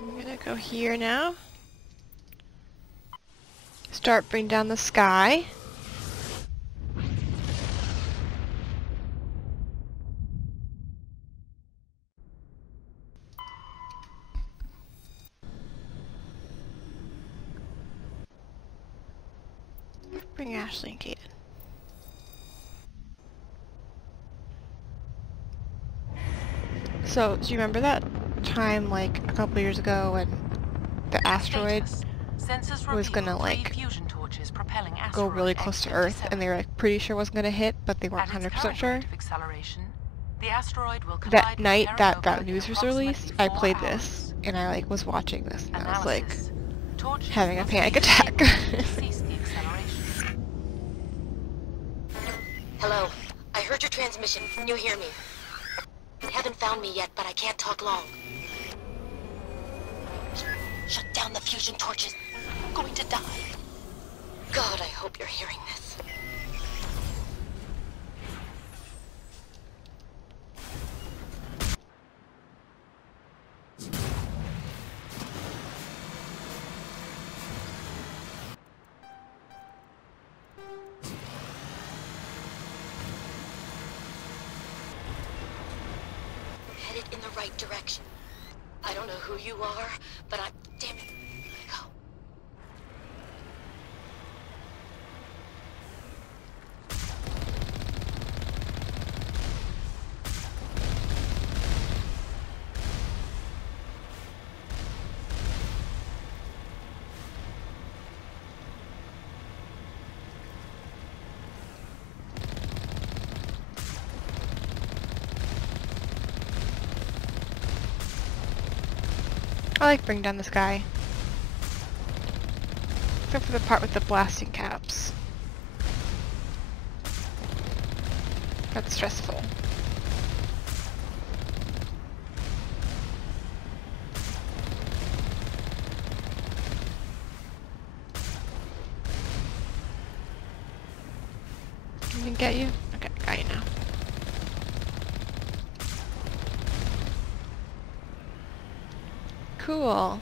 I'm gonna go here now. Start bringing down the sky. Bring Ashley and Kaden. So, do you remember that time, like, a couple years ago when the asteroid was gonna, like, go really close to Earth, and they were, like, pretty sure it wasn't gonna hit, but they weren't 100% sure? That night that news was released, I played this, and I, like, was watching this, and I was, like, having a panic attack. Hello. I heard your transmission. Can you hear me? You haven't found me yet, but I can't talk long. Shut down the fusion torches. I'm going to die. God, I hope you're hearing this. Headed in the right direction. I don't know who you are, but I'm... Damn it. Go. I like bring down the sky. Except for the part with the blasting caps. That's stressful. Can we get you? Okay, got you now. Cool.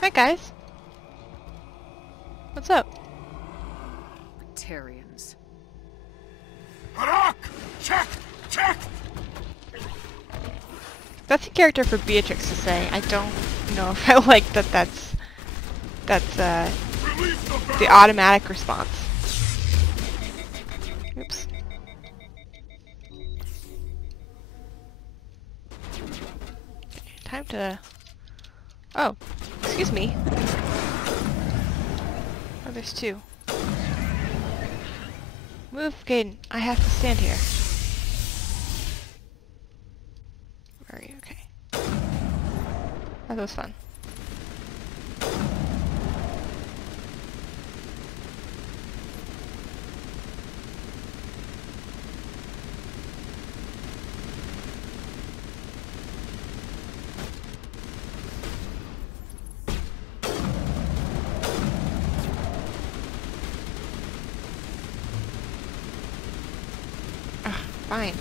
Hi guys. What's up? Tarians. Check! Check! That's a character for Beatrix to say. I don't know if I like that that's the automatic response. Oops. Time to... Oh, excuse me. Oh, there's two. Move, Gaiden. I have to stand here. Where are you? Okay. That was fun. Fine.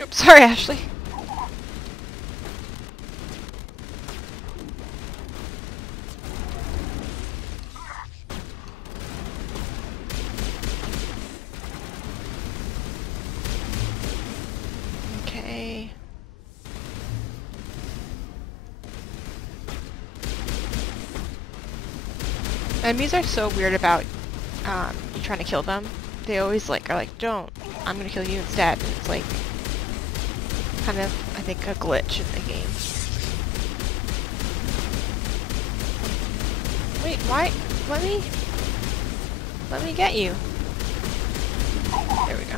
Oops, sorry, Ashley. Okay. Enemies are so weird about you trying to kill them. They always are like, don't. I'm gonna kill you instead. And it's like kind of, I think, a glitch in the game. Wait, why? Let me get you. There we go.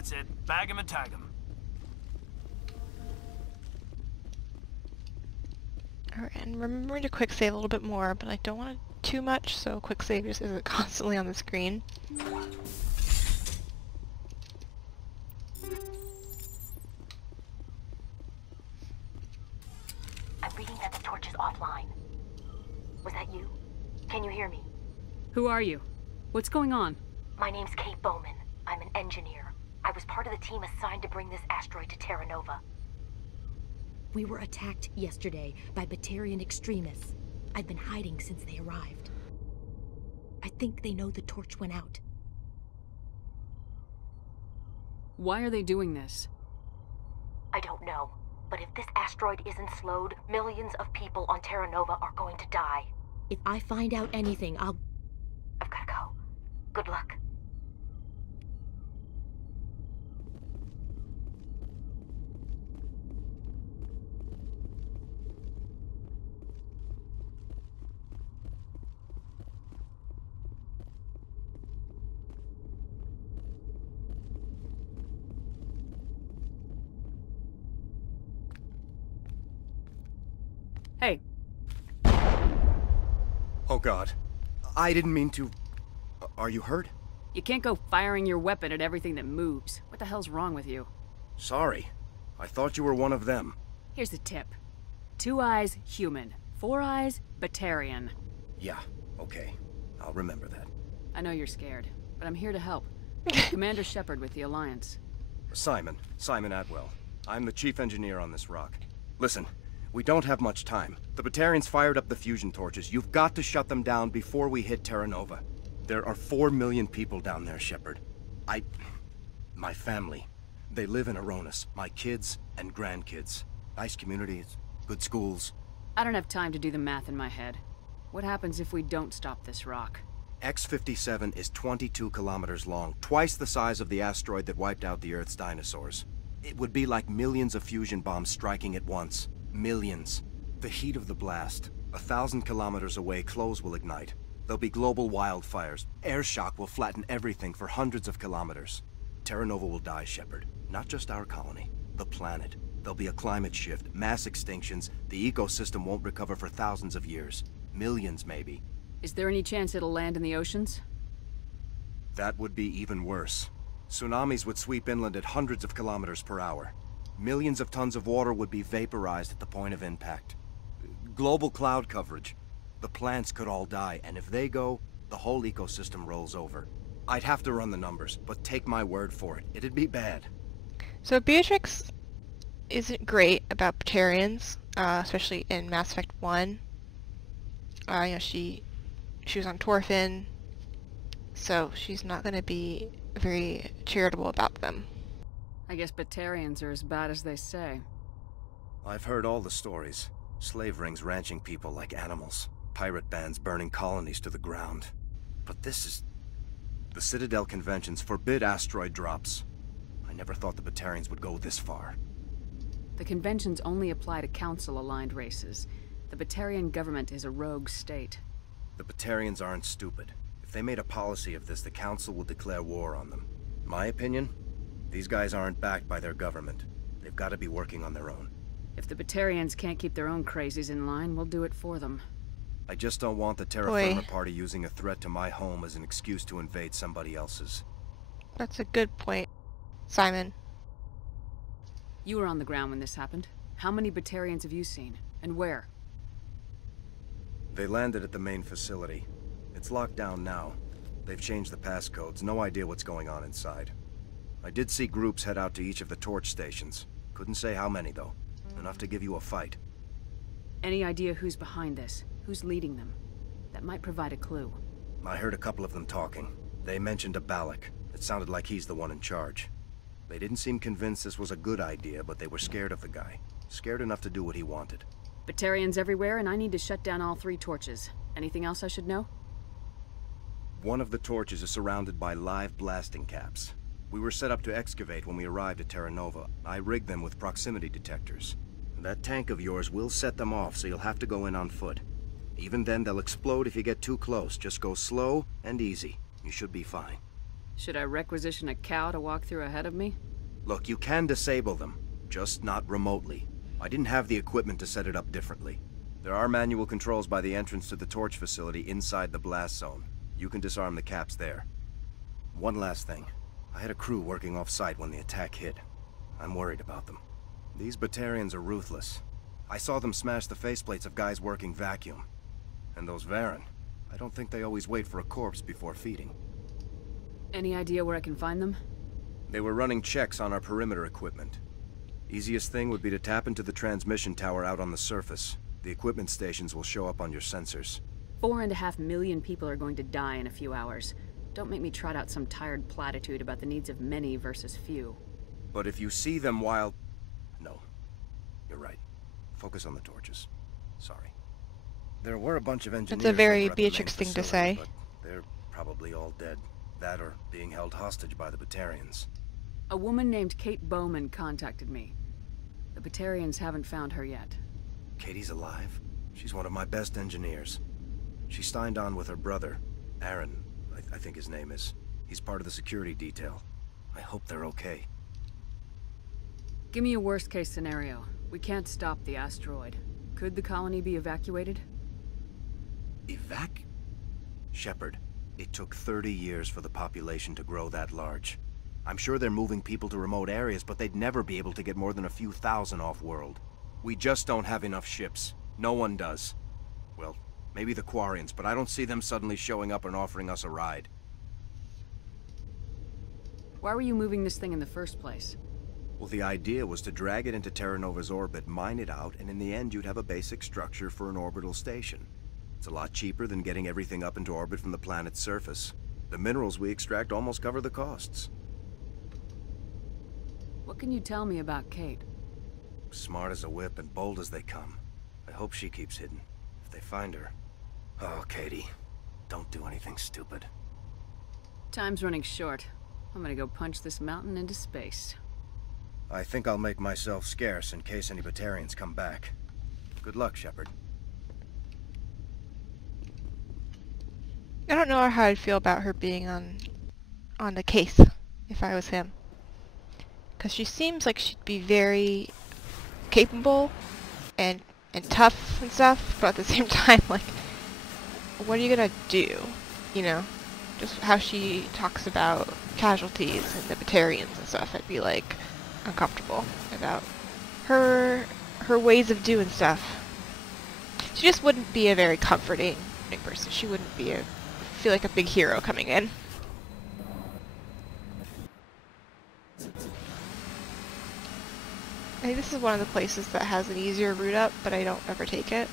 That's it. Bag him and tag him. Alright, and remember to quick save a little bit more, but I don't want it too much, so quick save just isn't constantly on the screen. I'm reading that the torch is offline. Was that you? Can you hear me? Who are you? What's going on? My name's Kate Bowman. I'm an engineer. I was part of the team assigned to bring this asteroid to Terra Nova. We were attacked yesterday by Batarian extremists. I've been hiding since they arrived. I think they know the torch went out. Why are they doing this? I don't know, but if this asteroid isn't slowed, millions of people on Terra Nova are going to die. If I find out anything, I've gotta go. Good luck. Hey. Oh God. I didn't mean to... Are you hurt? You can't go firing your weapon at everything that moves. What the hell's wrong with you? Sorry. I thought you were one of them. Here's the tip. 2 eyes, human. 4 eyes, Batarian. Yeah, okay. I'll remember that. I know you're scared, but I'm here to help. Commander Shepard with the Alliance. Simon Atwell. I'm the chief engineer on this rock. Listen, we don't have much time. The Batarians fired up the fusion torches. You've got to shut them down before we hit Terra Nova. There are 4 million people down there, Shepard. My family. They live in Aronis. My kids and grandkids. Nice communities, good schools. I don't have time to do the math in my head. What happens if we don't stop this rock? X-57 is 22 kilometers long, twice the size of the asteroid that wiped out the Earth's dinosaurs. It would be like millions of fusion bombs striking at once. Millions. The heat of the blast. 1,000 kilometers away, clothes will ignite. There'll be global wildfires. Air shock will flatten everything for hundreds of kilometers. Terra Nova will die, Shepard. Not just our colony. The planet. There'll be a climate shift, mass extinctions. The ecosystem won't recover for thousands of years. Millions, maybe. Is there any chance it'll land in the oceans? That would be even worse. Tsunamis would sweep inland at hundreds of kilometers per hour. Millions of tons of water would be vaporized at the point of impact. Global cloud coverage. The plants could all die, and if they go, the whole ecosystem rolls over. I'd have to run the numbers, but take my word for it. It'd be bad. So Beatrix isn't great about Batarians, especially in Mass Effect 1. You know, she was on Torfin, so she's not going to be very charitable about them. I guess Batarians are as bad as they say. I've heard all the stories. Slave rings ranching people like animals. Pirate bands burning colonies to the ground. But this is... The Citadel Conventions forbid asteroid drops. I never thought the Batarians would go this far. The conventions only apply to Council-aligned races. The Batarian government is a rogue state. The Batarians aren't stupid. If they made a policy of this, the Council will declare war on them. My opinion? These guys aren't backed by their government. They've got to be working on their own. If the Batarians can't keep their own crazies in line, we'll do it for them. I just don't want the Terra Firma Party using a threat to my home as an excuse to invade somebody else's. That's a good point, Simon. You were on the ground when this happened. How many Batarians have you seen? And where? They landed at the main facility. It's locked down now. They've changed the passcodes. No idea what's going on inside. I did see groups head out to each of the torch stations. Couldn't say how many, though. Enough to give you a fight. Any idea who's behind this? Who's leading them? That might provide a clue. I heard a couple of them talking. They mentioned a Balak. It sounded like he's the one in charge. They didn't seem convinced this was a good idea, but they were scared of the guy. Scared enough to do what he wanted. Batarians everywhere, and I need to shut down all 3 torches. Anything else I should know? One of the torches is surrounded by live blasting caps. We were set up to excavate when we arrived at Terra Nova. I rigged them with proximity detectors. That tank of yours will set them off, so you'll have to go in on foot. Even then, they'll explode if you get too close. Just go slow and easy. You should be fine. Should I requisition a cow to walk through ahead of me? Look, you can disable them, just not remotely. I didn't have the equipment to set it up differently. There are manual controls by the entrance to the torch facility inside the blast zone. You can disarm the caps there. One last thing. I had a crew working off-site when the attack hit. I'm worried about them. These Batarians are ruthless. I saw them smash the faceplates of guys working vacuum. And those Varen, I don't think they always wait for a corpse before feeding. Any idea where I can find them? They were running checks on our perimeter equipment. Easiest thing would be to tap into the transmission tower out on the surface. The equipment stations will show up on your sensors. 4.5 million people are going to die in a few hours. Don't make me trot out some tired platitude about the needs of many versus few. But if you see them while... No. You're right. Focus on the torches. Sorry. There were a bunch of engineers... It's a very over at the main Beatrix thing to facility, say. But they're probably all dead. That or being held hostage by the Batarians. A woman named Kate Bowman contacted me. The Batarians haven't found her yet. Katie's alive? She's one of my best engineers. She signed on with her brother, Aaron, I think his name is. He's part of the security detail. I hope they're okay. Give me a worst-case scenario. We can't stop the asteroid. Could the colony be evacuated? Shepard, it took 30 years for the population to grow that large. I'm sure they're moving people to remote areas, but they'd never be able to get more than a few thousand off-world. We just don't have enough ships. No one does. Well, maybe the Quarians, but I don't see them suddenly showing up and offering us a ride. Why were you moving this thing in the first place? Well, the idea was to drag it into Terra Nova's orbit, mine it out, and in the end you'd have a basic structure for an orbital station. It's a lot cheaper than getting everything up into orbit from the planet's surface. The minerals we extract almost cover the costs. What can you tell me about Kate? Smart as a whip and bold as they come. I hope she keeps hidden. If they find her... Oh, Katie. Don't do anything stupid. Time's running short. I'm gonna go punch this mountain into space. I think I'll make myself scarce in case any Batarians come back. Good luck, Shepard. I don't know how I'd feel about her being on the case, if I was him. Because she seems like she'd be very capable and tough and stuff, but at the same time, like, what are you gonna do? You know? Just how she talks about casualties and the Batarians and stuff, I'd be like uncomfortable about her ways of doing stuff. She just wouldn't be a very comforting person. She wouldn't be feel like a big hero coming in. I think this is one of the places that has an easier route up, but I don't ever take it.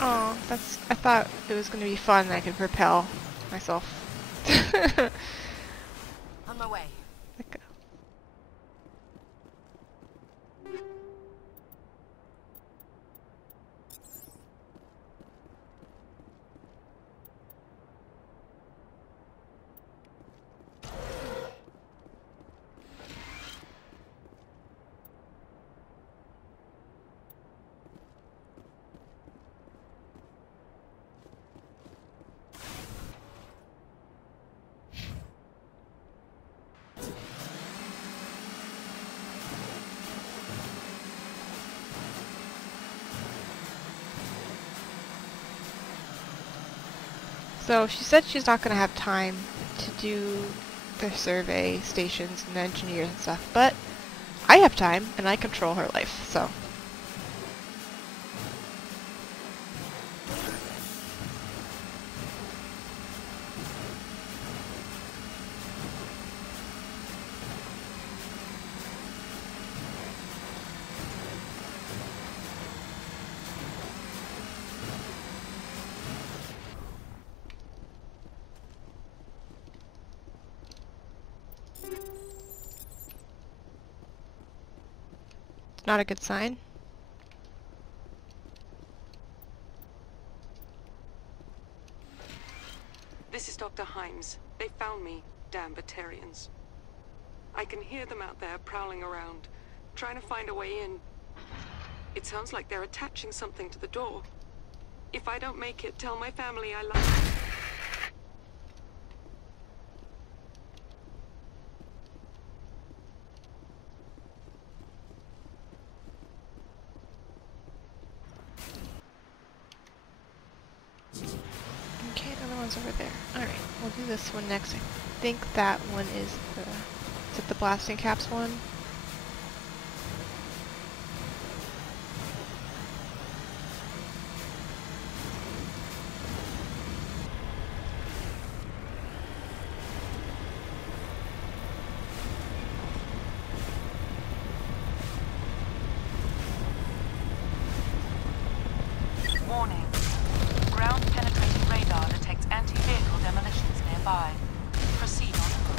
Oh, I thought it was going to be fun that I could propel myself. On my way. Okay. So she said she's not going to have time to do the survey stations and the engineers and stuff, but I have time and I control her life, so. Not a good sign. This is Dr. Himes. They found me, damn Batarians. I can hear them out there prowling around, trying to find a way in. It sounds like they're attaching something to the door. If I don't make it, tell my family I love them. Okay, another one's over there. Alright, we'll do this one next. I think that one is it the blasting caps one? Warning. Ground penetrating radar detects anti-vehicle demolitions nearby. Proceed on foot.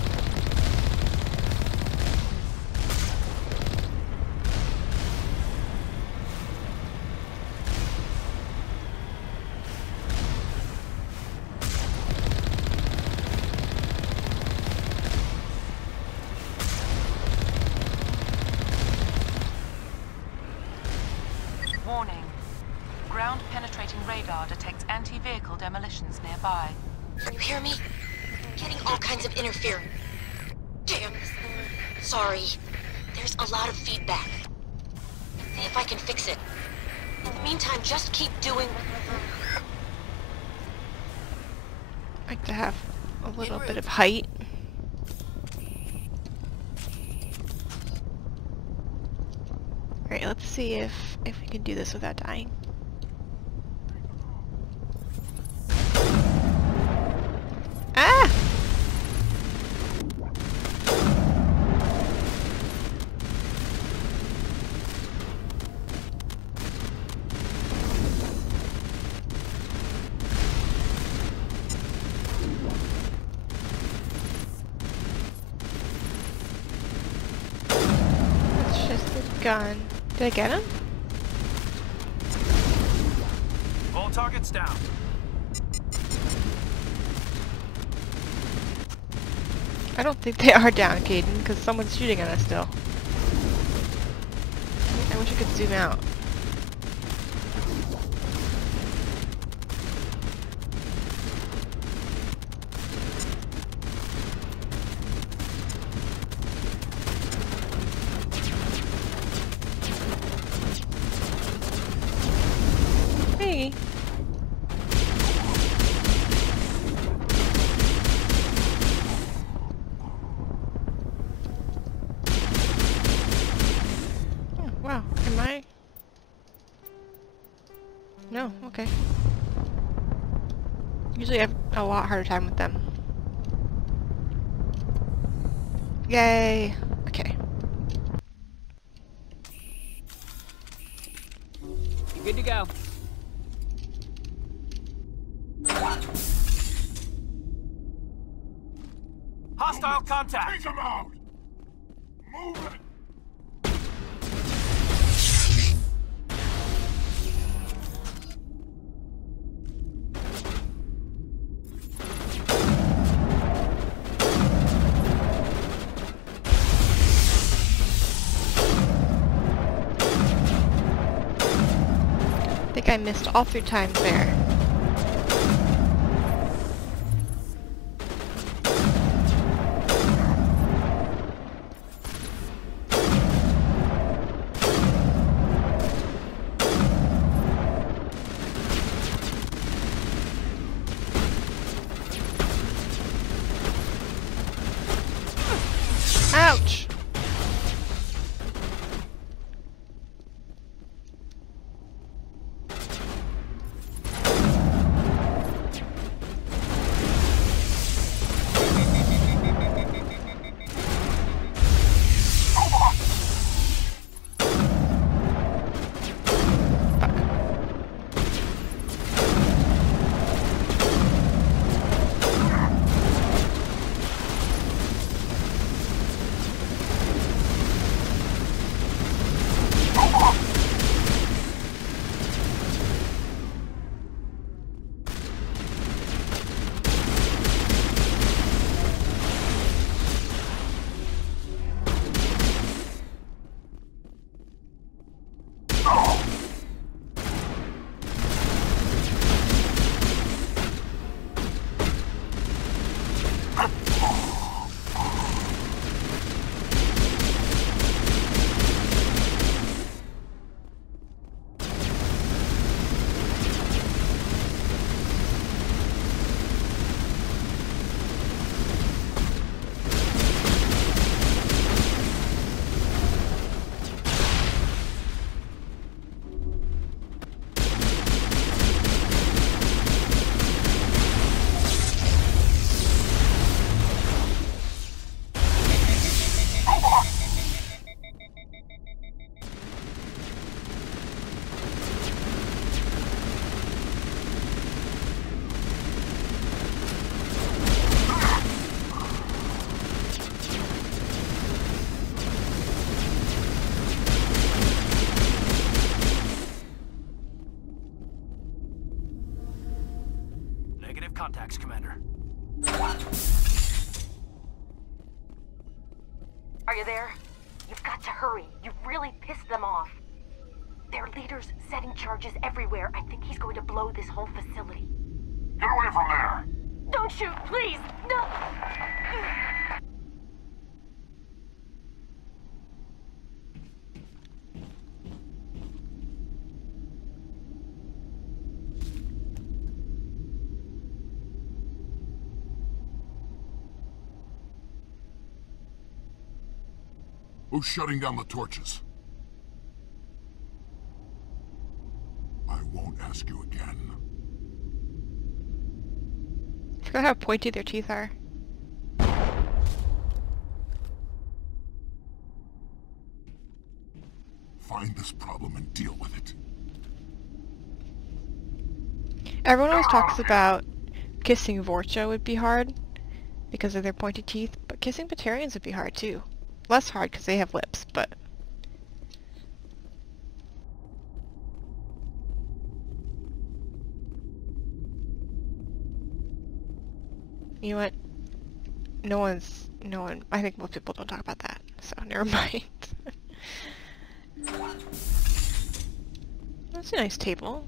Warning. Ground penetrating radar detects anti-vehicle demolitions nearby. Can you hear me? I'm getting all kinds of interference. Damn. Sorry. There's a lot of feedback. See if I can fix it. In the meantime, just keep doing... I like to have a little bit of height. Alright, let's see if we can do this without dying. Ah! That's just a gun. Did I get him? All targets down. I don't think they are down, Caden, because someone's shooting at us still. I wish I could zoom out. Hey! Wow, am I? No, okay. Usually I have a lot harder time with them. Yay! Okay. You good to go? Hostile contact! Take him out! Move it! I think I missed all 3 times there. Ouch! have contacts, Commander. Are you there? You've got to hurry. You've really pissed them off. Their leader's setting charges everywhere. I think he's going to blow this whole facility. Get away from there! Don't shoot, please! No! Who's shutting down the torches? I won't ask you again. I forgot how pointy their teeth are. Find this problem and deal with it. Everyone always talks about kissing Vorcha would be hard because of their pointy teeth, but kissing Batarians would be hard too. Less hard because they have lips, but... You know what? No one, I think most people don't talk about that, so never mind. That's a nice table.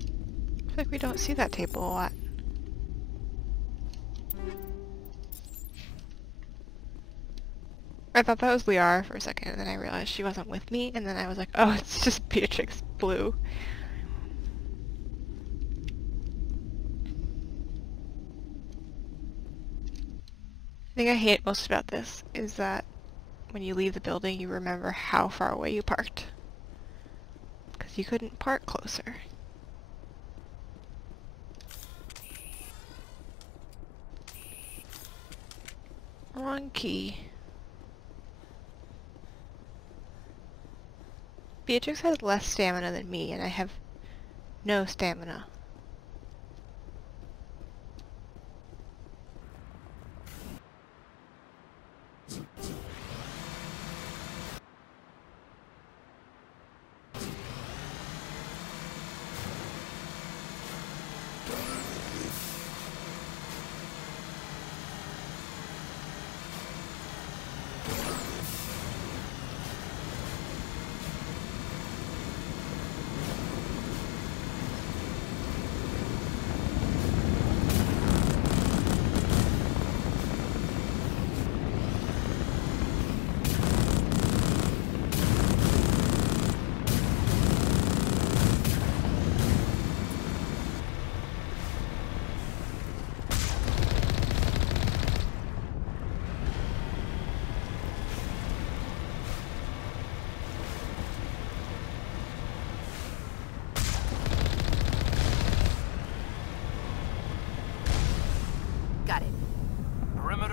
I feel like we don't see that table a lot. I thought that was Liara for a second, and then I realized she wasn't with me, and then I was like, oh, it's just Beatrix Blue. The thing I hate most about this is that when you leave the building, you remember how far away you parked. Because you couldn't park closer. Wrong key. Beatrix has less stamina than me, and I have no stamina.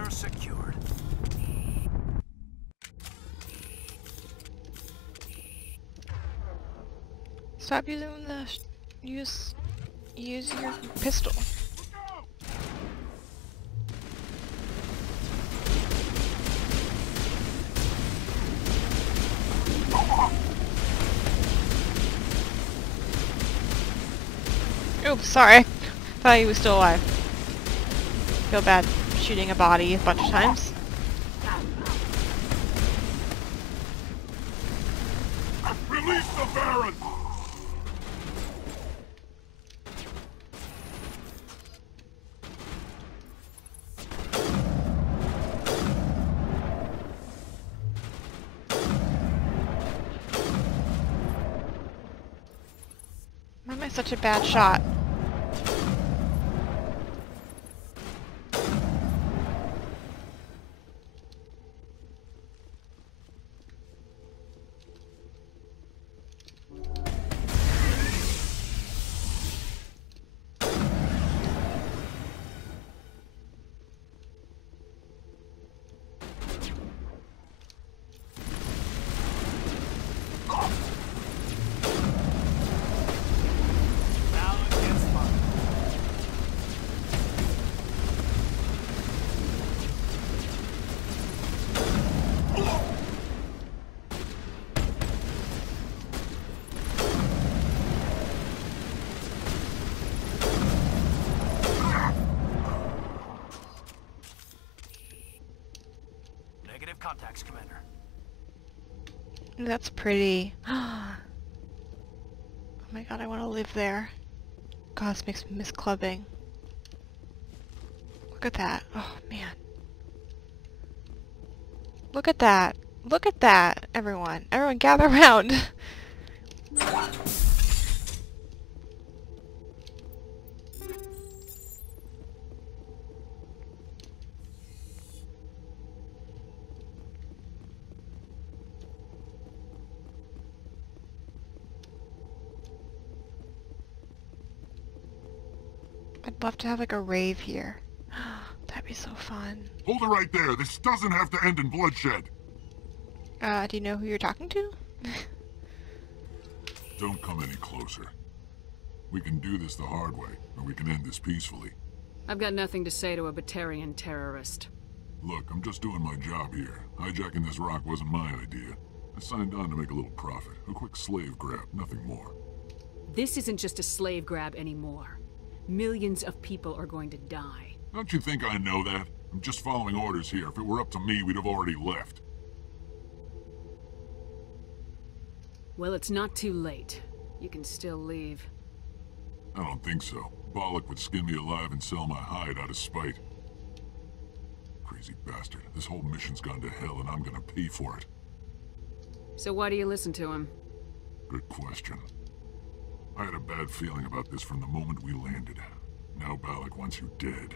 Secured. Stop using the use your pistol. Oh, sorry. Thought he was still alive. Feel bad shooting a body a bunch of times. Release the Baron! Why am I such a bad shot? Balance gets Thanks, Commander. That's pretty. Oh my god, I want to live there. God, this makes me miss clubbing. Look at that. Oh man. Look at that. Look at that, everyone. Everyone gather around. I'd love to have like a rave here. That'd be so fun. Hold it right there. This doesn't have to end in bloodshed. Do you know who you're talking to? Don't come any closer. We can do this the hard way, or we can end this peacefully. I've got nothing to say to a Batarian terrorist. Look, I'm just doing my job here. Hijacking this rock wasn't my idea. I signed on to make a little profit. A quick slave grab, nothing more. This isn't just a slave grab anymore. Millions of people are going to die. Don't you think I know that? I'm just following orders here. If it were up to me, we'd have already left. Well, it's not too late. You can still leave. I don't think so. Bollock would skin me alive and sell my hide out of spite. Crazy bastard. This whole mission's gone to hell and I'm gonna pay for it. So why do you listen to him? Good question. I had a bad feeling about this from the moment we landed. Now Bollock wants you dead.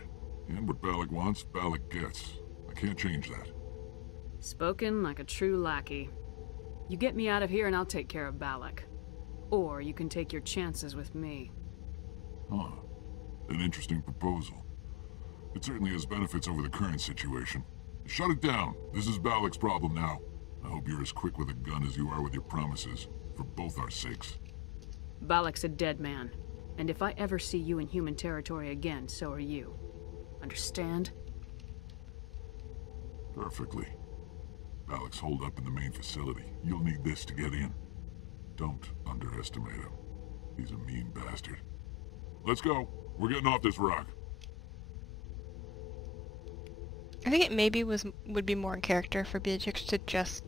And what Bollock wants, Bollock gets. I can't change that. Spoken like a true lackey. You get me out of here and I'll take care of Bollock. Or you can take your chances with me. Huh. An interesting proposal. It certainly has benefits over the current situation. Shut it down. This is Bollock's problem now. I hope you're as quick with a gun as you are with your promises. For both our sakes. Bollock's a dead man. And if I ever see you in human territory again, so are you. Understand? Perfectly. Bollock's holed up in the main facility. You'll need this to get in. Don't underestimate him. He's a mean bastard. Let's go. We're getting off this rock. I think it maybe would be more in character for Beatrix to just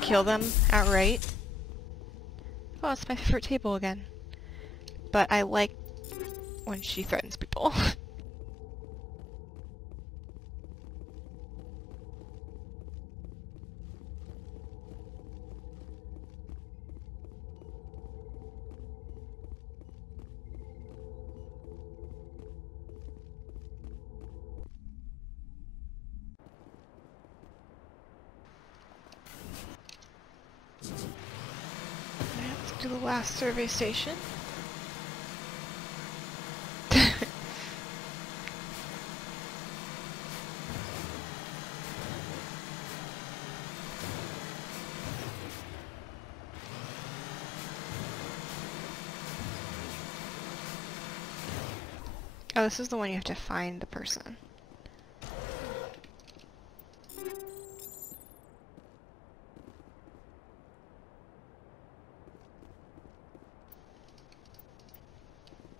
kill them outright. Oh, it's my favorite table again. But I like when she threatens people. Let's do the last survey station. Oh, this is the one you have to find the person.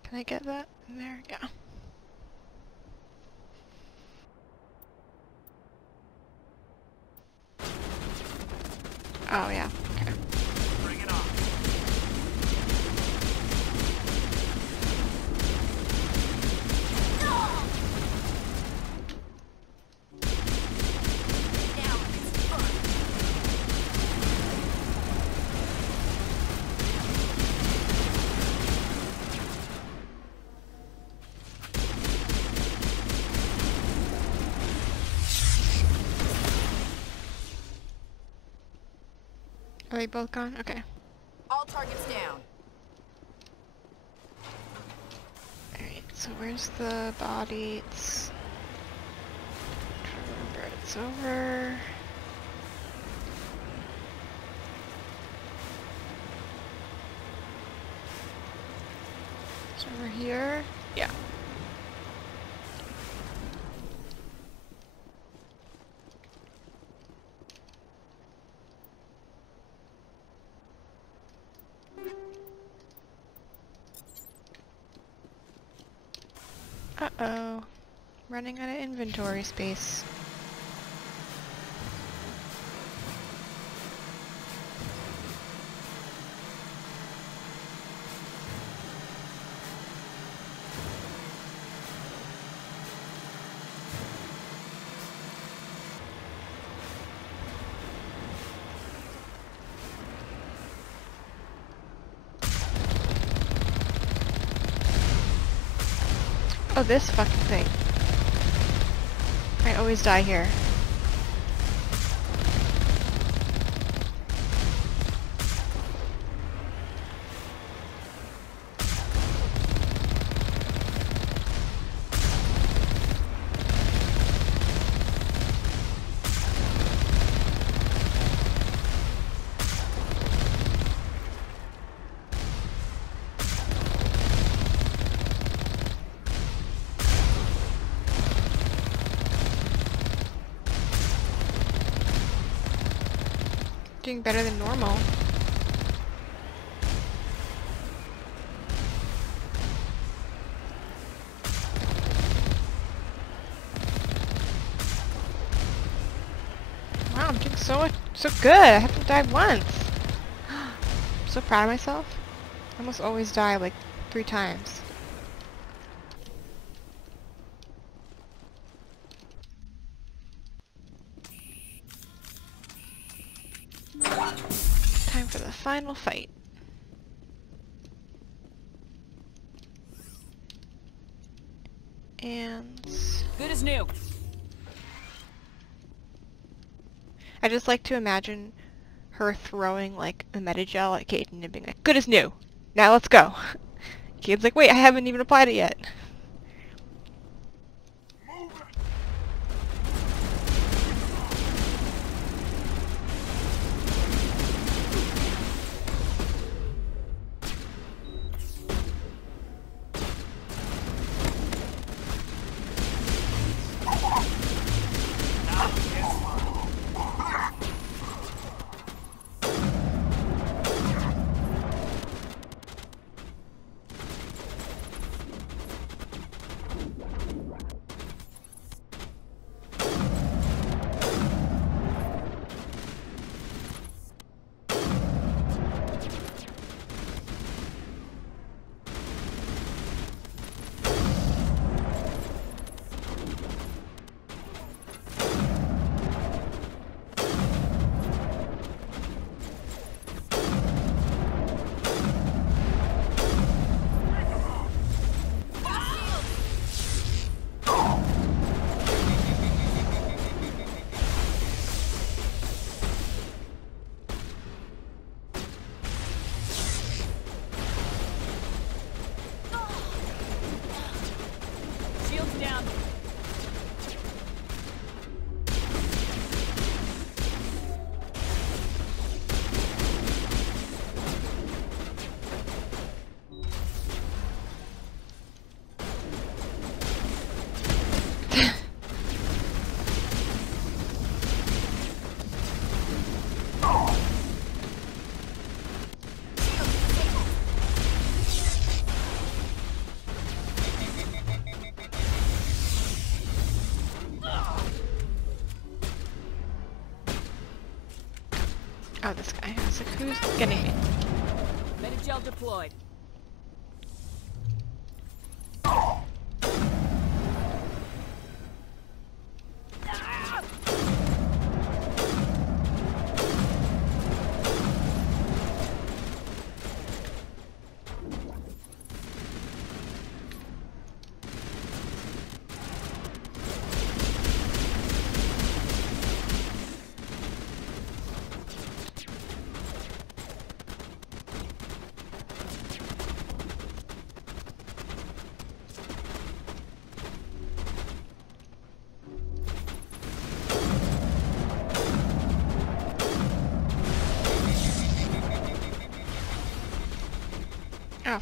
Can I get that in there? Yeah. Oh, yeah. Okay. Bring it on. Are they both gone? Okay. All targets down. Alright, so where's the body? It's... remember, it's over... It's over here? Yeah. Uh-oh. Running out of inventory space. Oh, this fucking thing. I always die here. Doing better than normal. Wow, I'm doing so good. I haven't died once. I'm so proud of myself. I almost always die like 3 times. Time for the final fight. And Good as new. I just like to imagine her throwing like a metagel at Caden and being like, good as new. Now let's go. Caden's like, wait, I haven't even applied it yet. Oh, this guy. I was like, who's getting me? Metagel deployed. Oh.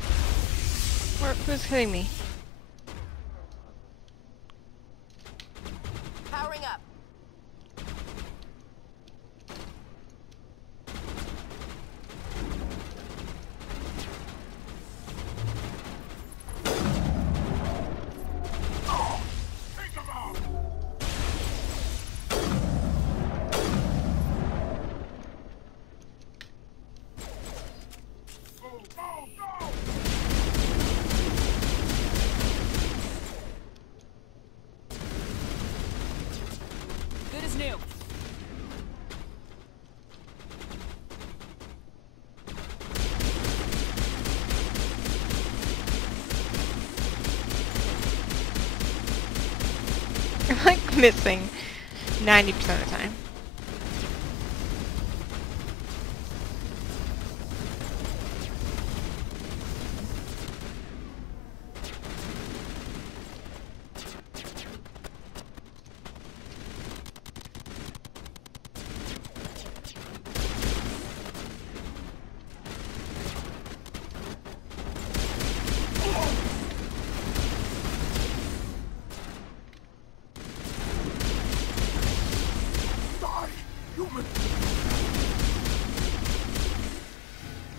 Who's hitting me? Powering up. missing 90% of the time.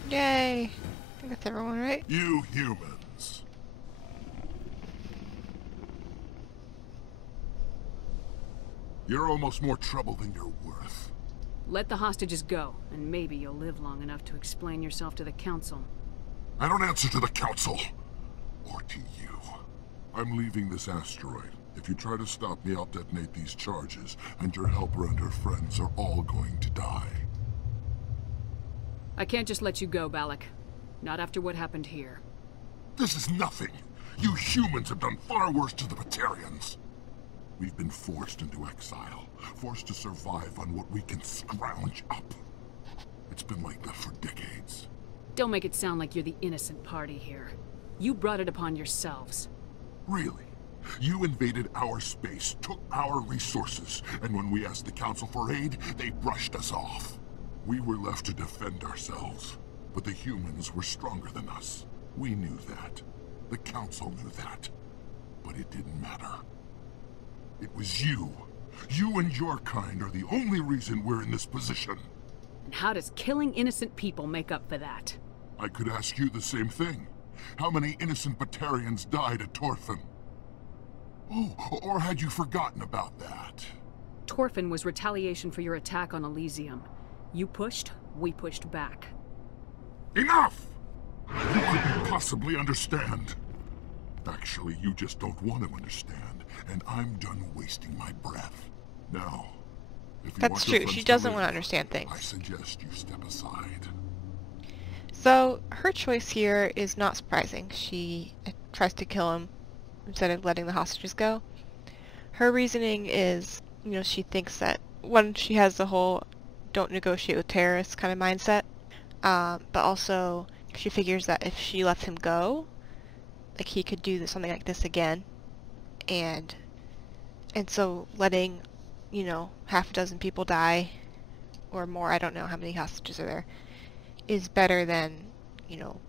Yay! I think that's everyone, right? You humans. You're almost more trouble than you're worth. Let the hostages go, and maybe you'll live long enough to explain yourself to the Council. I don't answer to the Council. Or to you. I'm leaving this asteroid. If you try to stop me, I'll detonate these charges, and your helper and her friends are all going to die. I can't just let you go, Balak. Not after what happened here. This is nothing. You humans have done far worse to the Batarians. We've been forced into exile, forced to survive on what we can scrounge up. It's been like that for decades. Don't make it sound like you're the innocent party here. You brought it upon yourselves. Really? You invaded our space, took our resources, and when we asked the Council for aid, they brushed us off. We were left to defend ourselves, but the humans were stronger than us. We knew that. The Council knew that. But it didn't matter. It was you. You and your kind are the only reason we're in this position. And how does killing innocent people make up for that? I could ask you the same thing. How many innocent Batarians died at Torfin? Oh, or had you forgotten about that? Torfin was retaliation for your attack on Elysium. You pushed, we pushed back. Enough! You couldn't possibly understand. Actually, you just don't want to understand, and I'm done wasting my breath. Now, if you That's true, she doesn't want to understand things. I suggest you step aside. So, her choice here is not surprising. She tries to kill him instead of letting the hostages go. Her reasoning is, you know, she thinks that, one, she has the whole don't negotiate with terrorists kind of mindset, but also she figures that if she lets him go, like, he could do something like this again, and so letting, you know, half a dozen people die, or more, I don't know how many hostages are there, is better than, you know,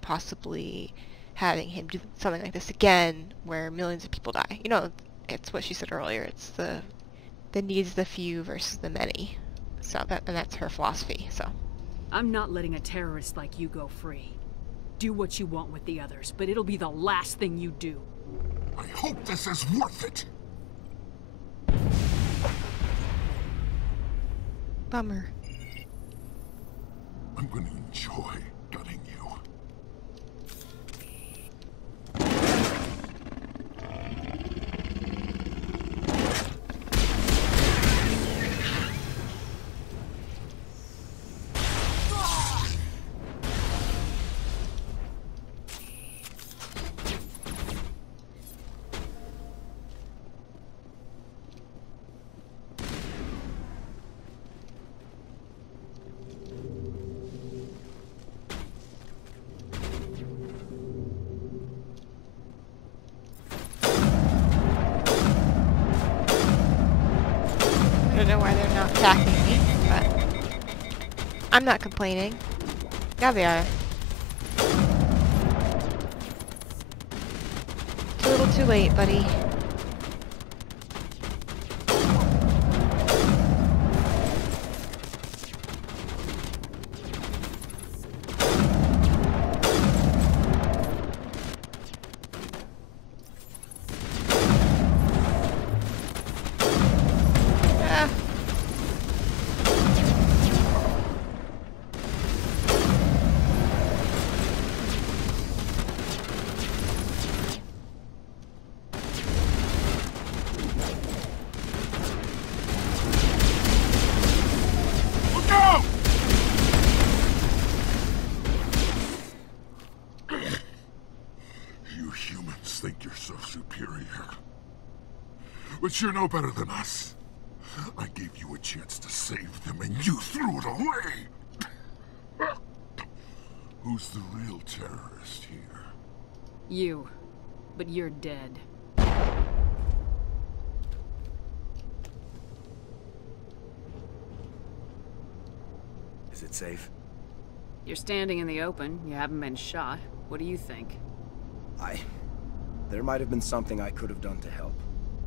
possibly having him do something like this again, where millions of people die. You know, it's what she said earlier, it's the needs of the few versus the many. So that's her philosophy, so. I'm not letting a terrorist like you go free. Do what you want with the others, but it'll be the last thing you do. I hope this is worth it! Bummer. I'm going to enjoy gutting you. I don't know why they're not attacking me, but I'm not complaining. Yeah, they are. It's a little too late, buddy. but you're no better than us. I gave you a chance to save them, and you threw it away! Who's the real terrorist here? You. But you're dead. Is it safe? You're standing in the open. You haven't been shot. What do you think? There might have been something I could have done to help.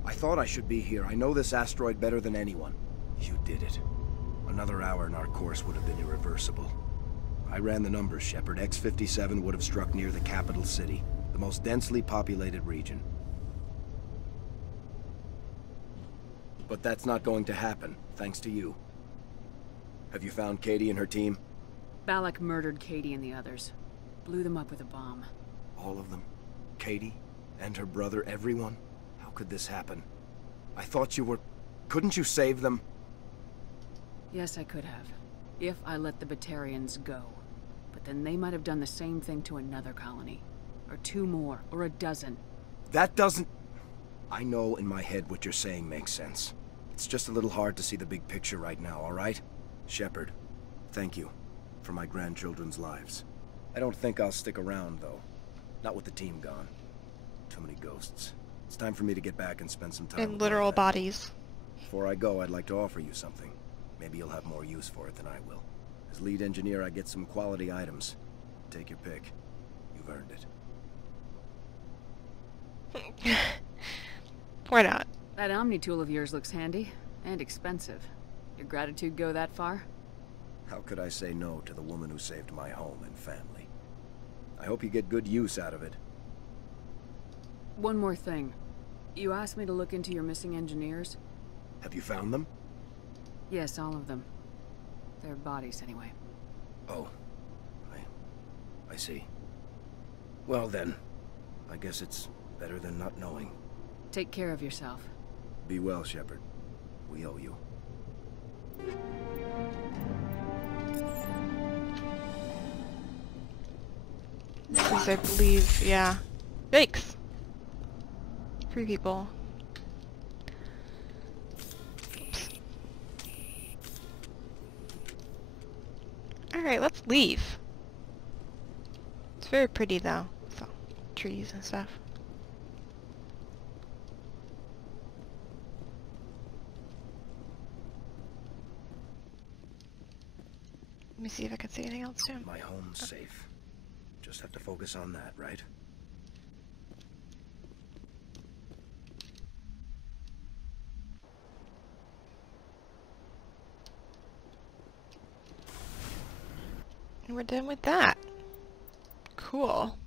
I thought I should be here. I know this asteroid better than anyone. You did it. Another hour and our course would have been irreversible. I ran the numbers, Shepard. X-57 would have struck near the capital city, the most densely populated region. But that's not going to happen, thanks to you. Have you found Katie and her team? Balak murdered Katie and the others. Blew them up with a bomb. All of them? Katie? And her brother, everyone? How could this happen? I thought you were... Couldn't you save them? Yes, I could have. If I let the Batarians go. But then they might have done the same thing to another colony. Or 2 more, or a dozen. That doesn't... I know in my head what you're saying makes sense. It's just a little hard to see the big picture right now, all right? Shepard, thank you for my grandchildren's lives. I don't think I'll stick around, though. Not with the team gone. Too many ghosts. It's time for me to get back and spend some time And with literal bodies. Before I go, I'd like to offer you something. Maybe you'll have more use for it than I will. As lead engineer, I get some quality items. Take your pick. You've earned it. Why not? That Omni tool of yours looks handy. And expensive. Your gratitude go that far? How could I say no to the woman who saved my home and family? I hope you get good use out of it. One more thing. You asked me to look into your missing engineers? Have you found them? Yes, all of them. Their bodies, anyway. Oh. I see. Well then, I guess it's better than not knowing. Take care of yourself. Be well, Shepard. We owe you. Because I believe, yeah. Yikes! 3 people. Alright, let's leave. It's very pretty though. So, trees and stuff. Let me see if I can see anything else too. My home's safe. Just have to focus on that, right? And we're done with that. Cool.